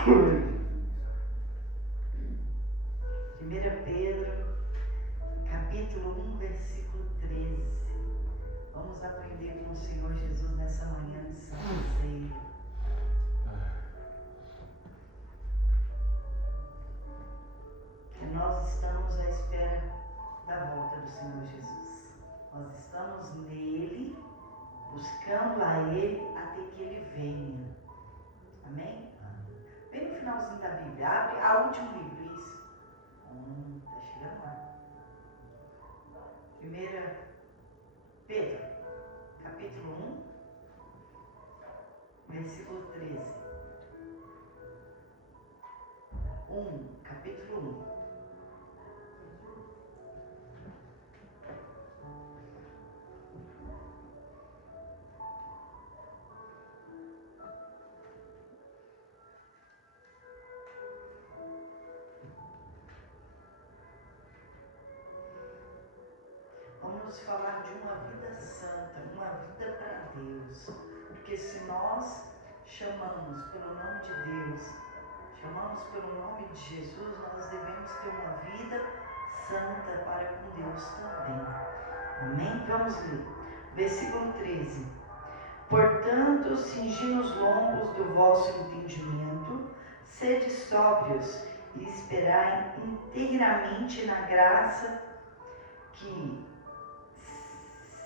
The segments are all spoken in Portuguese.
1 Pedro, capítulo 1, versículo 13. Vamos aprender com o Senhor Jesus nessa manhã de Santa Ceia. Que nós estamos à espera da volta do Senhor Jesus. Nós estamos nele, buscando a Ele até que Ele venha. Amém? Bem no finalzinho da Bíblia, abre a último livro, isso. Está chegando lá. 1 Pedro, capítulo 1, versículo 13. Capítulo 1. Vamos falar de uma vida santa, uma vida para Deus. Porque se nós chamamos pelo nome de Deus, chamamos pelo nome de Jesus, nós devemos ter uma vida santa para com Deus também. Amém? Vamos ler. Versículo 13. Portanto, cingindo os lombos do vosso entendimento, sede sóbrios e esperai inteiramente na graça que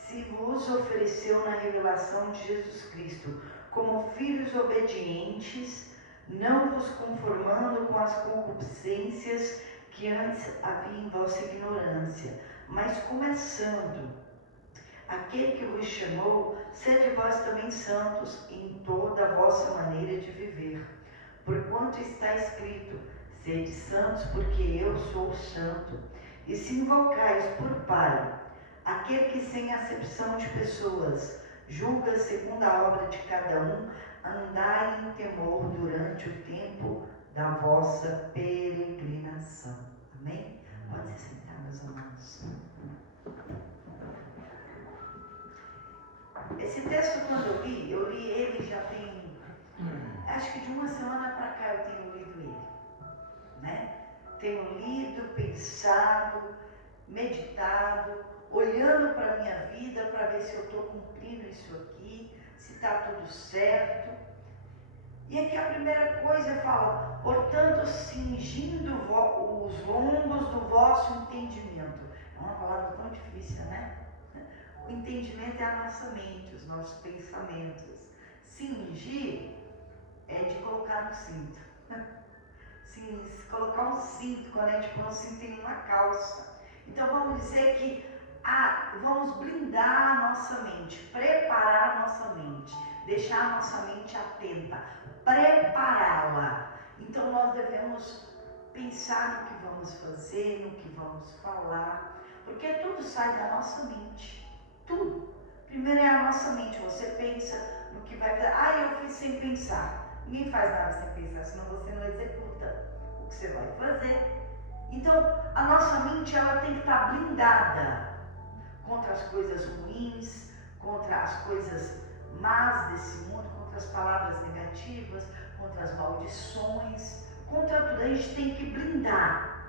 se vos ofereceu na revelação de Jesus Cristo, como filhos obedientes, não vos conformando com as concupiscências que antes havia em vossa ignorância, mas como é santo aquele que vos chamou, sede vós também santos em toda a vossa maneira de viver. Porquanto está escrito, sede santos porque eu sou santo. E se invocais por Pai, aquele que sem acepção de pessoas julga segundo a obra de cada um, andai em temor durante o tempo da vossa peregrinação. Amém? Pode se sentar, meus amados. Esse texto, quando eu li ele já tem, acho que de uma semana para cá eu tenho lido ele, né? Tenho lido, pensado, meditado, olhando para a minha vida para ver se eu estou cumprindo isso aqui, se está tudo certo. E aqui a primeira coisa fala, portanto, cingindo os lombos do vosso entendimento. É uma palavra tão difícil, né? O entendimento é a nossa mente, os nossos pensamentos. Cingir é de colocar no cinto. Sim, colocar um cinto, quando a gente põe um cinto em uma calça. Então vamos dizer que vamos blindar a nossa mente, preparar a nossa mente, deixar a nossa mente atenta, prepará-la. Então nós devemos pensar no que vamos fazer, no que vamos falar, porque tudo sai da nossa mente. Tudo. Primeiro é a nossa mente, você pensa no que vai fazer. Eu fiz sem pensar. Ninguém faz nada sem pensar, senão você não executa o que você vai fazer. Então, a nossa mente ela tem que estar blindada contra as coisas ruins, contra as coisas más desse mundo, contra as palavras negativas, contra as maldições, contra tudo. A gente tem que blindar,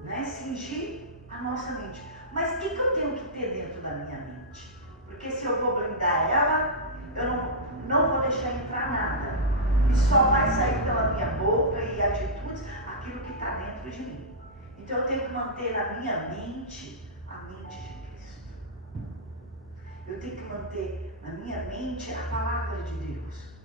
né? Cingir a nossa mente. Mas o que eu tenho que ter dentro da minha mente? Porque se eu vou blindar ela, eu não vou deixar entrar nada. E só vai sair pela minha boca e atitudes aquilo que está dentro de mim. Então eu tenho que manter na minha mente a mente de Cristo. Eu tenho que manter na minha mente a palavra de Deus.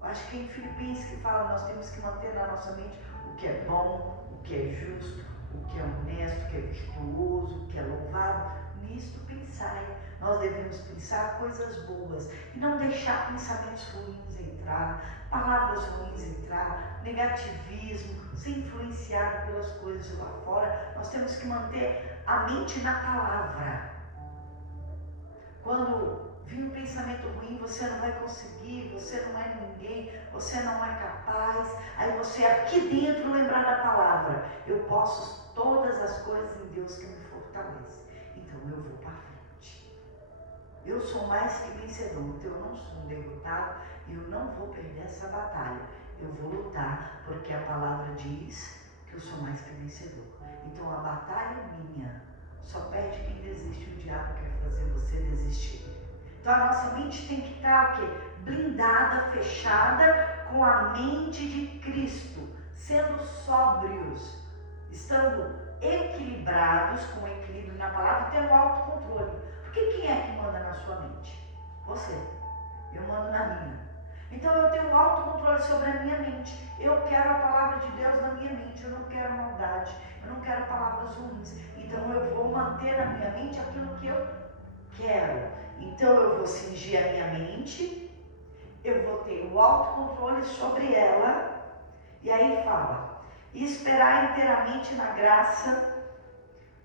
Eu acho que é em Filipenses que fala, nós temos que manter na nossa mente o que é bom, o que é justo, o que é honesto, o que é virtuoso, o que é louvável. Nisto pensai. Nós devemos pensar coisas boas e não deixar pensamentos ruins entrar, palavras ruins entrar, negativismo, ser influenciado pelas coisas lá fora. Nós temos que manter a mente na palavra. Quando vir um pensamento ruim, você não vai conseguir, você não é ninguém, você não é capaz. Aí você aqui dentro lembrar da palavra, eu posso todas as coisas em Deus que me fortalece. Então eu vou para frente. Eu sou mais que vencedor, então eu não sou um derrotado, eu não vou perder essa batalha. eu vou lutar, porque a palavra diz que eu sou mais que vencedor. Então a batalha é minha. Só perde quem desiste. O diabo quer fazer você desistir. Então a nossa mente tem que estar o quê? Blindada, fechada, com a mente de Cristo, sendo sóbrios, estando equilibrados, com equilíbrio na palavra, tendo autocontrole. Porque quem é que manda na sua mente? Você. Eu mando na minha. Então eu tenho autocontrole sobre a minha mente. Eu quero a palavra de Deus na minha mente. Eu não quero maldade. Eu não quero palavras ruins. Então eu vou manter na minha mente aquilo que eu quero. Então eu vou cingir a minha mente. Eu vou ter o autocontrole sobre ela. E aí fala: e esperar inteiramente na graça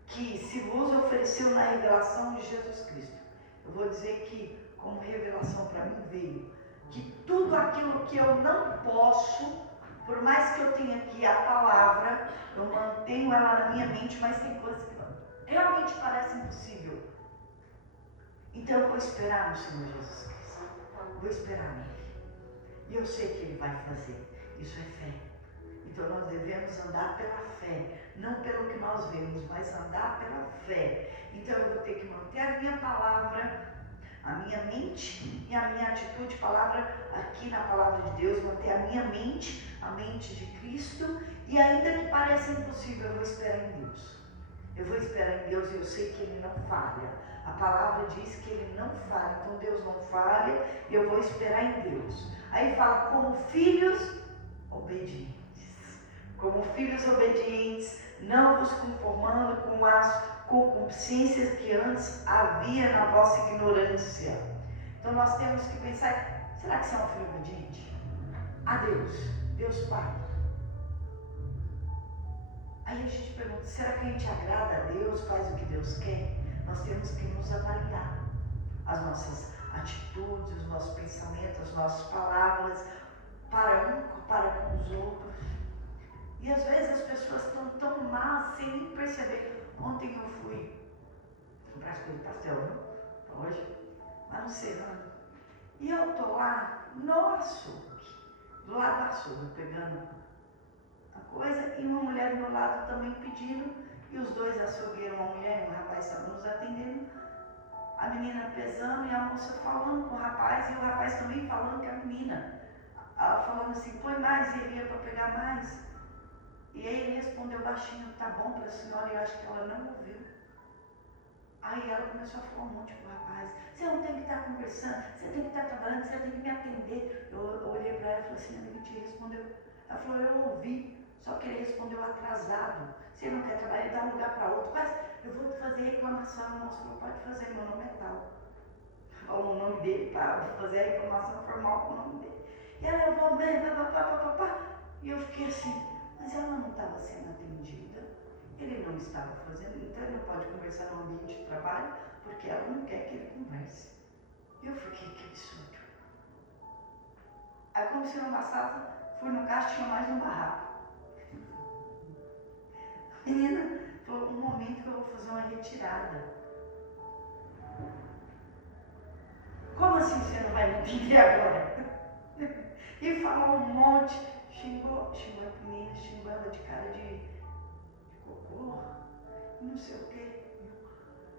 que se vos ofereceu na revelação de Jesus Cristo. Eu vou dizer que, como revelação para mim veio, que tudo aquilo que eu não posso, por mais que eu tenha aqui a palavra, eu mantenho ela na minha mente, mas tem coisas que realmente parecem impossível. Então eu vou esperar no Senhor Jesus Cristo. Vou esperar nele. E eu sei que ele vai fazer. Isso é fé. Então nós devemos andar pela fé, não pelo que nós vemos, mas andar pela fé. Então eu vou ter que manter a minha palavra, a minha mente e a minha atitude, palavra aqui na palavra de Deus, manter a minha mente, a mente de Cristo, e ainda que pareça impossível, eu vou esperar em Deus. Eu vou esperar em Deus e eu sei que Ele não falha. A palavra diz que Ele não falha, então Deus não falha e eu vou esperar em Deus. Aí fala, como filhos obedientes. Como filhos obedientes, não vos conformando com as concupiscências que antes havia na vossa ignorância. Então nós temos que pensar, será que você é um filho obediente? A Deus, Deus Pai. Aí a gente pergunta, será que a gente agrada a Deus, faz o que Deus quer? Nós temos que nos avaliar. As nossas atitudes, os nossos pensamentos, as nossas palavras, para com os outros. E às vezes as pessoas estão tão más sem nem perceber. Ontem eu fui comprar as coisas de pastel, não? Hoje, lá no Serrano. E eu tô lá no açougue, do lado do açougue, pegando a coisa, e uma mulher do meu lado também pedindo, e os dois açougueiros, uma mulher e um rapaz estavam nos atendendo, a menina pesando e a moça falando com o rapaz, e o rapaz também falando com a menina. Ela falando assim, põe mais, e ele ia para pegar mais. E aí ele respondeu baixinho, tá bom para a senhora, e eu acho que ela não ouviu. Aí ela começou a falar um monte com o rapaz, você não tem que estar conversando, você tem que estar trabalhando, você tem que me atender. Eu olhei para ela e falei assim, amiga, te respondeu. Ela falou, eu ouvi, só que ele respondeu atrasado. Se ele não quer trabalhar, ele dá um lugar para outro. Mas eu vou fazer reclamação. A moça falou, pode fazer, meu nome é tal. Falou o nome dele para fazer a reclamação formal com o nome dele. E ela, eu vou bem, papapá. E eu fiquei assim, mas ela não estava sendo atendida, ele não estava fazendo, então ele não pode conversar no ambiente de trabalho, porque ela não quer que ele converse. E eu fiquei, que absurdo. Aí como se não bastasse, fui no caixa, tinha mais um barraco. A menina falou, um momento que eu vou fazer uma retirada. Como assim você não vai me entender agora? E falou um monte, xingou a menina, xingou ela de cara de cocô, não sei o que.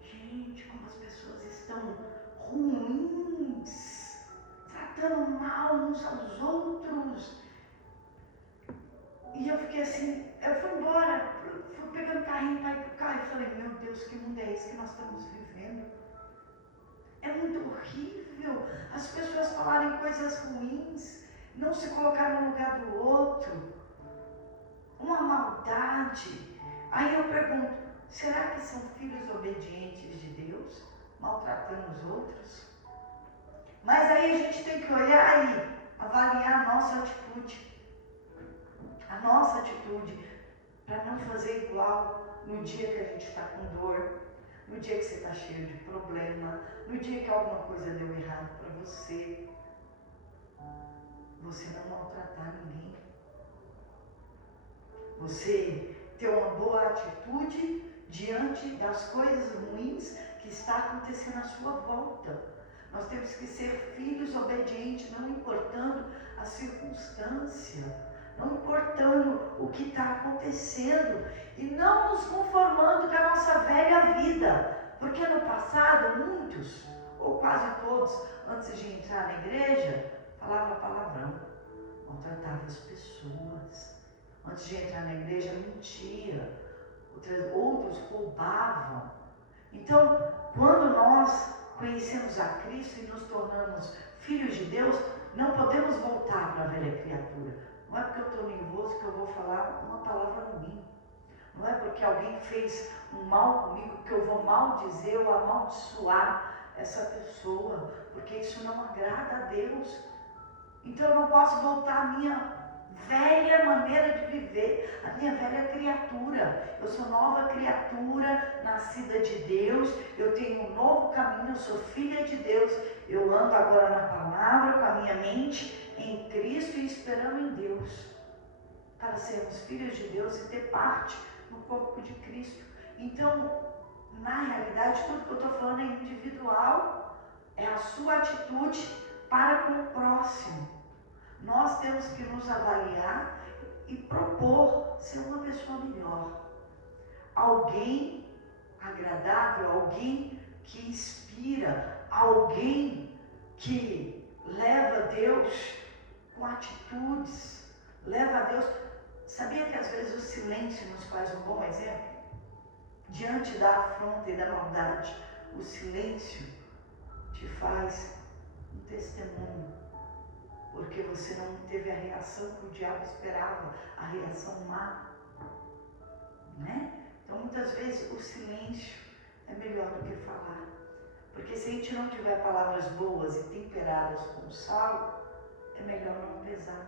Gente, como as pessoas estão ruins, tratando mal uns aos outros. E eu fiquei assim, eu fui embora, fui pegando carrinho para ir pro carro e falei, meu Deus, que mundo é esse que nós estamos vivendo? É muito horrível as pessoas falarem coisas ruins, não se colocar no lugar do outro, uma maldade. Aí eu pergunto, será que são filhos obedientes de Deus, maltratando os outros? Mas aí a gente tem que olhar e avaliar a nossa atitude. A nossa atitude para não fazer igual no dia que a gente está com dor, no dia que você está cheio de problema, no dia que alguma coisa deu errado para você. Você não maltratar ninguém. Você ter uma boa atitude diante das coisas ruins que está acontecendo à sua volta. Nós temos que ser filhos obedientes, não importando as circunstâncias. circunstância, não importando o que está acontecendo e não nos conformando com a nossa velha vida, porque no passado muitos, ou quase todos, antes de entrar na igreja, falavam palavrão, maltratavam as pessoas, antes de entrar na igreja mentia, outros roubavam. Então, quando nós conhecemos a Cristo e nos tornamos filhos de Deus, não podemos voltar para a velha criatura. Não é porque eu estou nervoso que eu vou falar uma palavra ruim. Não é porque alguém fez um mal comigo que eu vou maldizer ou amaldiçoar essa pessoa, porque isso não agrada a Deus. Então eu não posso voltar à minha velha maneira de viver, a minha velha criatura. Eu sou nova criatura, nascida de Deus, eu tenho um novo caminho, eu sou filha de Deus, eu ando agora na palavra, com a minha mente em Cristo e esperando em Deus, para sermos filhos de Deus e ter parte no corpo de Cristo. Então, na realidade, tudo que eu estou falando é individual, é a sua atitude para com o próximo. Nós temos que nos avaliar e propor ser uma pessoa melhor. Alguém agradável, alguém que inspira, alguém que leva a Deus com atitudes, leva a Deus. Sabia que às vezes o silêncio nos faz um bom exemplo? Diante da afronta e da maldade, o silêncio te faz um testemunho. Porque você não teve a reação que o diabo esperava, a reação má, né? Então muitas vezes o silêncio é melhor do que falar, porque se a gente não tiver palavras boas e temperadas com sal, é melhor não pesar,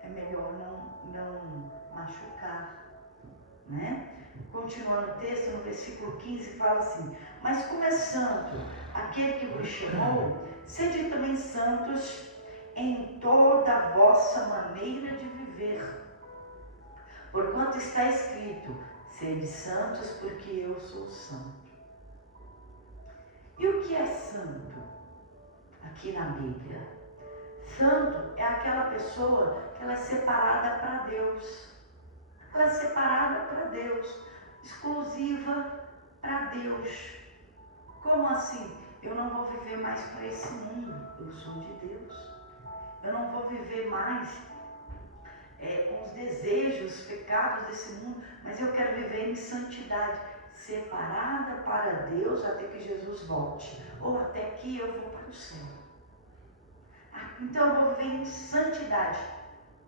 é melhor não machucar, né? Continuando o texto, no versículo 15 fala assim: mas como é santo aquele que vos chamou, sede também santos em toda a vossa maneira de viver, porquanto está escrito: sede santos, porque eu sou santo. E o que é santo aqui na Bíblia? Santo é aquela pessoa que ela é separada para Deus, ela é separada para Deus, exclusiva para Deus. Como assim? Eu não vou viver mais para esse mundo, eu sou de Deus. Eu não vou viver mais com os desejos, os pecados desse mundo, mas eu quero viver em santidade, separada para Deus até que Jesus volte, ou até que eu vou para o céu. Então eu vou viver em santidade.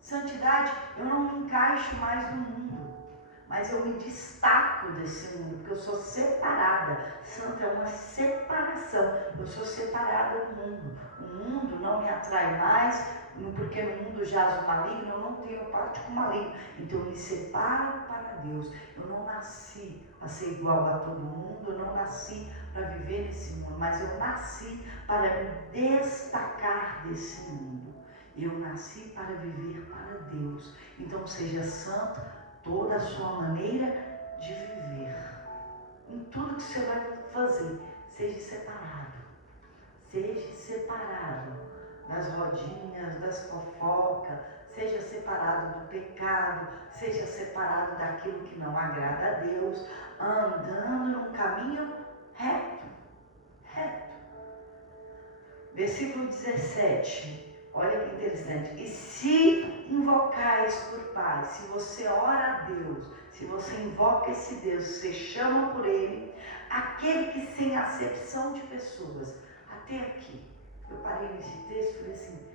Santidade, eu não me encaixo mais no mundo, mas eu me destaco desse mundo, porque eu sou separada. Santo é uma separação, eu sou separada do mundo. O mundo não me atrai mais, porque no mundo jaz o maligno, eu não tenho parte com o maligno. Então eu me separo para Deus. Eu não nasci para ser igual a todo mundo, eu não nasci para viver nesse mundo, mas eu nasci para me destacar desse mundo. Eu nasci para viver para Deus. Então seja santo toda a sua maneira de viver. Em tudo que você vai fazer, seja separado. Seja separado das rodinhas, das fofocas, seja separado do pecado, seja separado daquilo que não agrada a Deus, andando num caminho reto. Versículo 17. Olha que interessante. E se invocais por Pai, se você ora a Deus, se você invoca esse Deus, você chama por Ele, aquele que sem acepção de pessoas, até aqui, eu parei nesse texto e falei assim: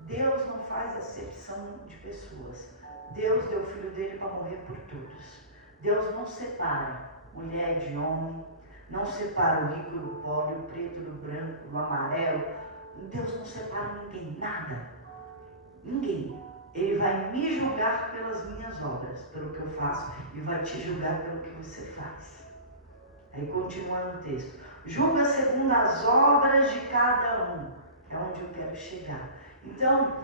Deus não faz acepção de pessoas. Deus deu o Filho dele para morrer por todos. Deus não separa mulher de homem, não separa o rico do pobre, o preto do branco, do amarelo. Deus não separa ninguém, nada, ninguém. Ele vai me julgar pelas minhas obras, pelo que eu faço, e vai te julgar pelo que você faz. Aí continua no texto: julga segundo as obras de cada um. É onde eu quero chegar. Então,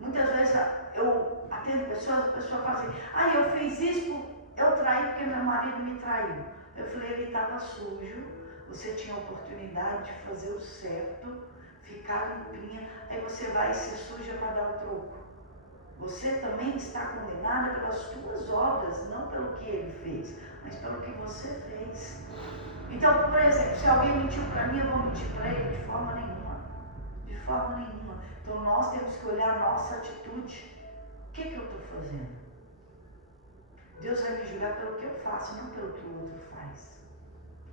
muitas vezes eu atendo pessoas, a pessoa fala assim: eu fiz isso, eu traí porque meu marido me traiu. Eu falei: ele estava sujo, você tinha a oportunidade de fazer o certo, ficar limpinha, aí você vai e se suja para dar o troco. Você também está condenada pelas tuas obras, não pelo que ele fez, mas pelo que você fez. Então, por exemplo, se alguém mentiu para mim, eu vou mentir para ele? De forma nenhuma. De forma nenhuma. Então nós temos que olhar a nossa atitude. O que eu estou fazendo? Deus vai me julgar pelo que eu faço, não pelo que o outro faz.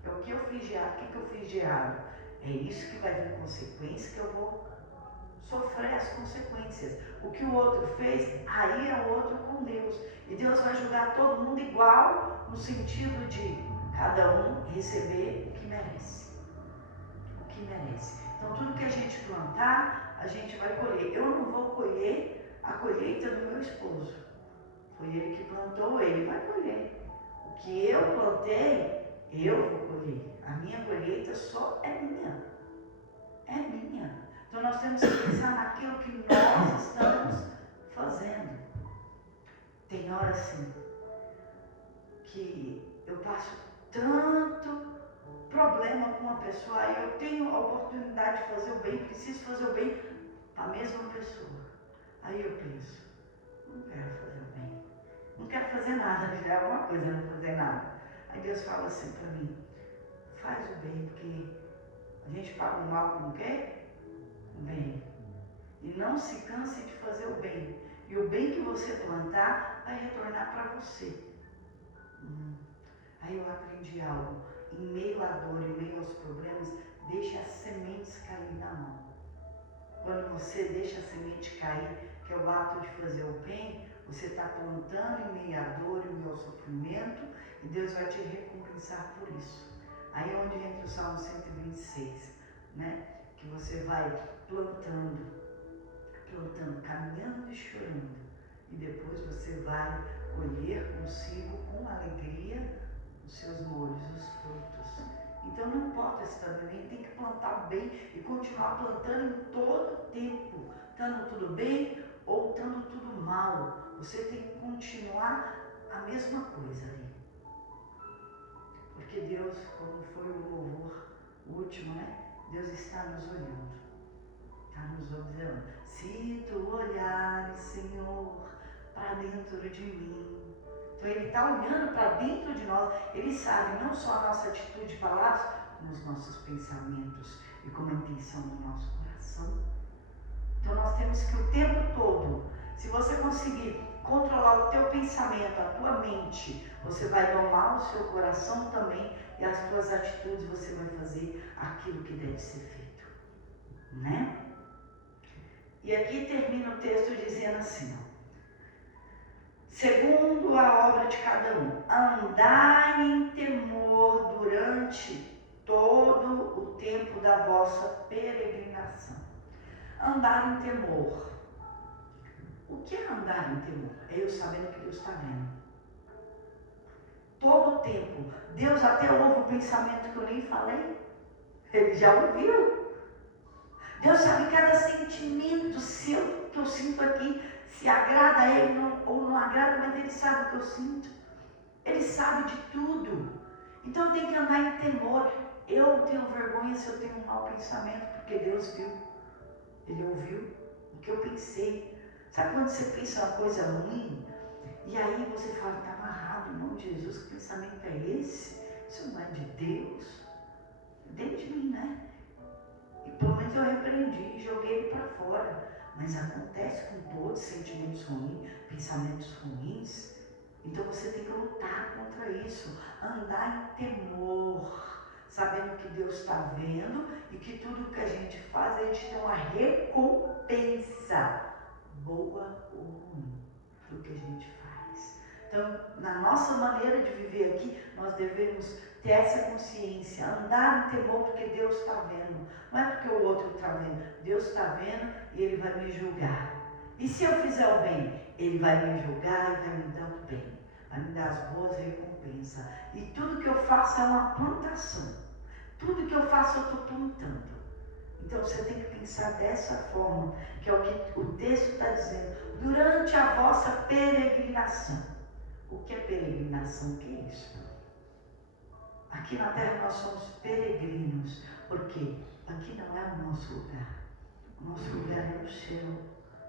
É o que eu fiz de errado, o que eu fiz de errado. É isso que vai vir consequência, que eu vou sofrer as consequências. O que o outro fez, aí é o outro com Deus. E Deus vai julgar todo mundo igual, no sentido de cada um receber o que merece. O que merece. Então tudo que a gente plantar, a gente vai colher. Eu não vou colher a colheita do meu esposo. Foi ele que plantou, ele vai colher. O que eu plantei, eu vou colher. A minha colheita só é minha. É minha. Então nós temos que pensar naquilo que nós estamos fazendo. Tem hora sim que eu passo tanto problema com uma pessoa, aí eu tenho a oportunidade de fazer o bem, preciso fazer o bem para a mesma pessoa. Aí eu penso, não quero fazer o bem. Não quero fazer nada, já é alguma coisa não fazer nada. Aí Deus fala assim para mim, faz o bem, porque a gente paga o mal com o quê? O bem. E não se canse de fazer o bem. E o bem que você plantar vai retornar para você. Aí eu aprendi algo. Em meio à dor, em meio aos problemas, deixe as sementes cair na mão. Quando você deixa a semente cair, que é o ato de fazer o bem, você está plantando em meio à dor, em meio ao sofrimento, e Deus vai te recompensar por isso. Aí é onde entra o Salmo 126, né? Que você vai plantando, caminhando e chorando, e depois você vai colher consigo com alegria os seus molhos, os frutos. Então não importa se está bem, tem que plantar bem e continuar plantando em todo tempo, estando tudo bem ou estando tudo mal. Você tem que continuar a mesma coisa ali. Porque Deus, como foi o louvor último, né? Deus está nos olhando. Está nos observando. Se tu olhares, Senhor, para dentro de mim. Então Ele está olhando para dentro de nós. Ele sabe não só a nossa atitude de palavras, como os nossos pensamentos e como a intenção do nosso coração. Então nós temos que o tempo todo, se você conseguir controlar o teu pensamento, a tua mente, você vai domar o seu coração também, e as tuas atitudes você vai fazer aquilo que deve ser feito, né? E aqui termina o texto dizendo assim, ó, segundo a obra de cada um, andai em temor durante todo o tempo da vossa peregrinação. Andar em temor. O que é andar em temor? É eu sabendo que Deus está vendo. Todo o tempo. Deus até ouve o pensamento que eu nem falei. Ele já ouviu. Deus sabe cada sentimento seu que eu sinto aqui. Se agrada a Ele ou não agrada, mas Ele sabe o que eu sinto. Ele sabe de tudo. Então eu tenho que andar em temor. Eu tenho vergonha se eu tenho um mau pensamento, porque Deus viu. Ele ouviu o que eu pensei. Sabe quando você pensa uma coisa ruim? E aí você fala, está amarrado em nome de Jesus, que pensamento é esse? Isso não é de Deus? Dentro de mim, né? E pelo menos eu repreendi e joguei ele para fora. Mas acontece com todos sentimentos ruins, pensamentos ruins. Então você tem que lutar contra isso. Andar em temor, sabendo que Deus está vendo e que tudo que a gente faz, a gente tem uma recompensa, boa ou ruim, do que a gente faz. Então, na nossa maneira de viver aqui, nós devemos ter essa consciência, andar em temor porque Deus está vendo. Não é porque o outro está vendo, Deus está vendo e Ele vai me julgar. E se eu fizer o bem, Ele vai me julgar e vai me dar o bem, vai me dar as boas recompensas. E tudo que eu faço é uma plantação. Tudo que eu faço eu estou plantando. Então você tem que pensar dessa forma, que é o que o texto está dizendo. Durante a vossa peregrinação. O que é peregrinação? O que é isso? Aqui na terra nós somos peregrinos, porque aqui não é o nosso lugar. O nosso lugar é no céu,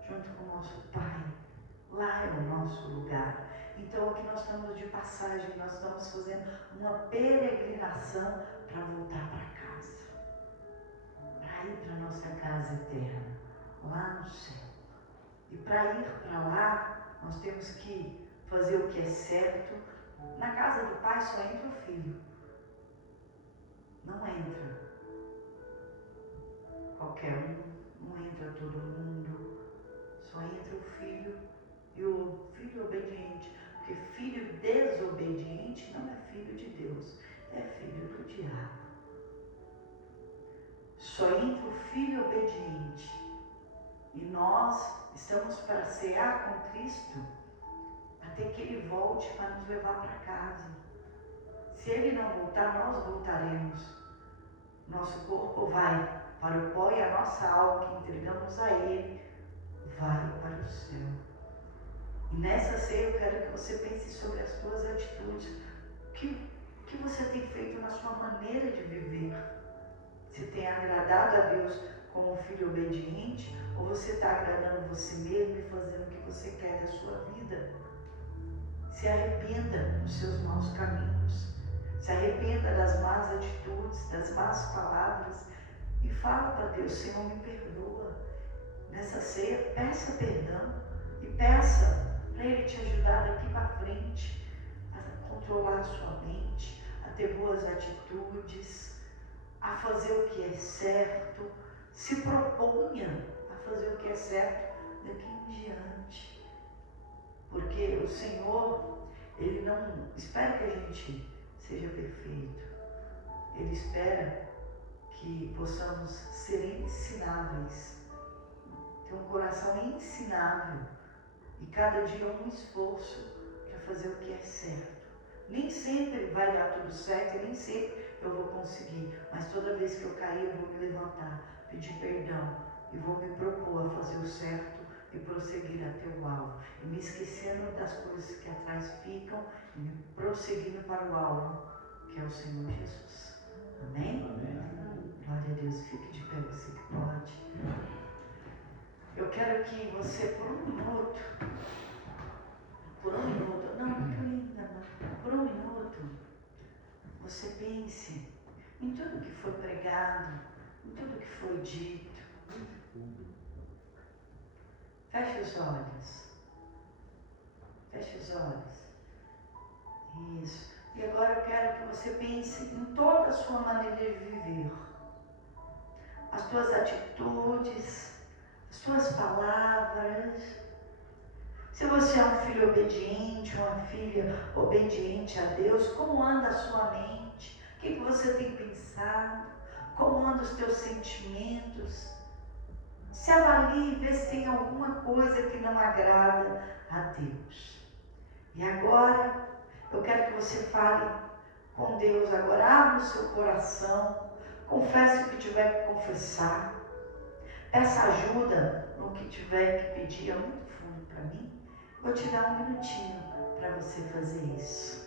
junto com o nosso Pai. Lá é o nosso lugar. Então aqui nós estamos de passagem, nós estamos fazendo uma peregrinação para voltar para casa. Para ir para a nossa casa eterna, lá no céu. E para ir para lá, nós temos que fazer o que é certo. Na casa do Pai só entra o Filho. Não entra qualquer um, não entra todo mundo. Só entra o Filho e o Filho obediente. Porque filho desobediente não é filho de Deus, é filho do diabo. Só entra o Filho obediente. E nós estamos para cear com Cristo até que Ele volte para nos levar para casa. Se Ele não voltar, nós voltaremos. Nosso corpo vai para o pó e a nossa alma que entregamos a Ele vai para o céu. E nessa ceia eu quero que você pense sobre as suas atitudes. O que você tem feito na sua maneira de viver? Você tem agradado a Deus como um filho obediente? Ou você está agradando você mesmo e fazendo o que você quer da sua vida? Se arrependa dos seus maus caminhos. Se arrependa das más atitudes, das más palavras. E fala para Deus: Senhor, me perdoa. Nessa ceia, peça perdão. E peça para Ele te ajudar daqui para frente a controlar a sua mente, a ter boas atitudes, a fazer o que é certo. Se proponha a fazer o que é certo daqui em diante. Porque o Senhor, Ele não espera que a gente seja perfeito. Ele espera que possamos ser ensináveis. Ter um coração ensinável. E cada dia um esforço para fazer o que é certo. Nem sempre vai dar tudo certo e nem sempre eu vou conseguir. Mas toda vez que eu cair, eu vou me levantar, pedir perdão e vou me propor a fazer o certo e prosseguir até o alvo. E me esquecendo das coisas que atrás ficam e me prosseguindo para o alvo, que é o Senhor Jesus. Amém? Amém. Glória a Deus. Fique de pé, você que pode. Eu quero que você, por um minuto, não, muito linda, não. Por um minuto, você pense em tudo que foi pregado, em tudo que foi dito. Feche os olhos. Feche os olhos. Isso. E agora eu quero que você pense em toda a sua maneira de viver. As suas atitudes, as suas palavras. Se você é um filho obediente, uma filha obediente a Deus, como anda a sua mente? O que você tem pensado? Como andam os teus sentimentos? Se avalie e vê se tem alguma coisa que não agrada a Deus. E agora, eu quero que você fale com Deus. Agora, abra o seu coração, confesse o que tiver que confessar. Peça ajuda no que tiver que pedir. É muito fundo para mim. Vou te dar um minutinho para você fazer isso.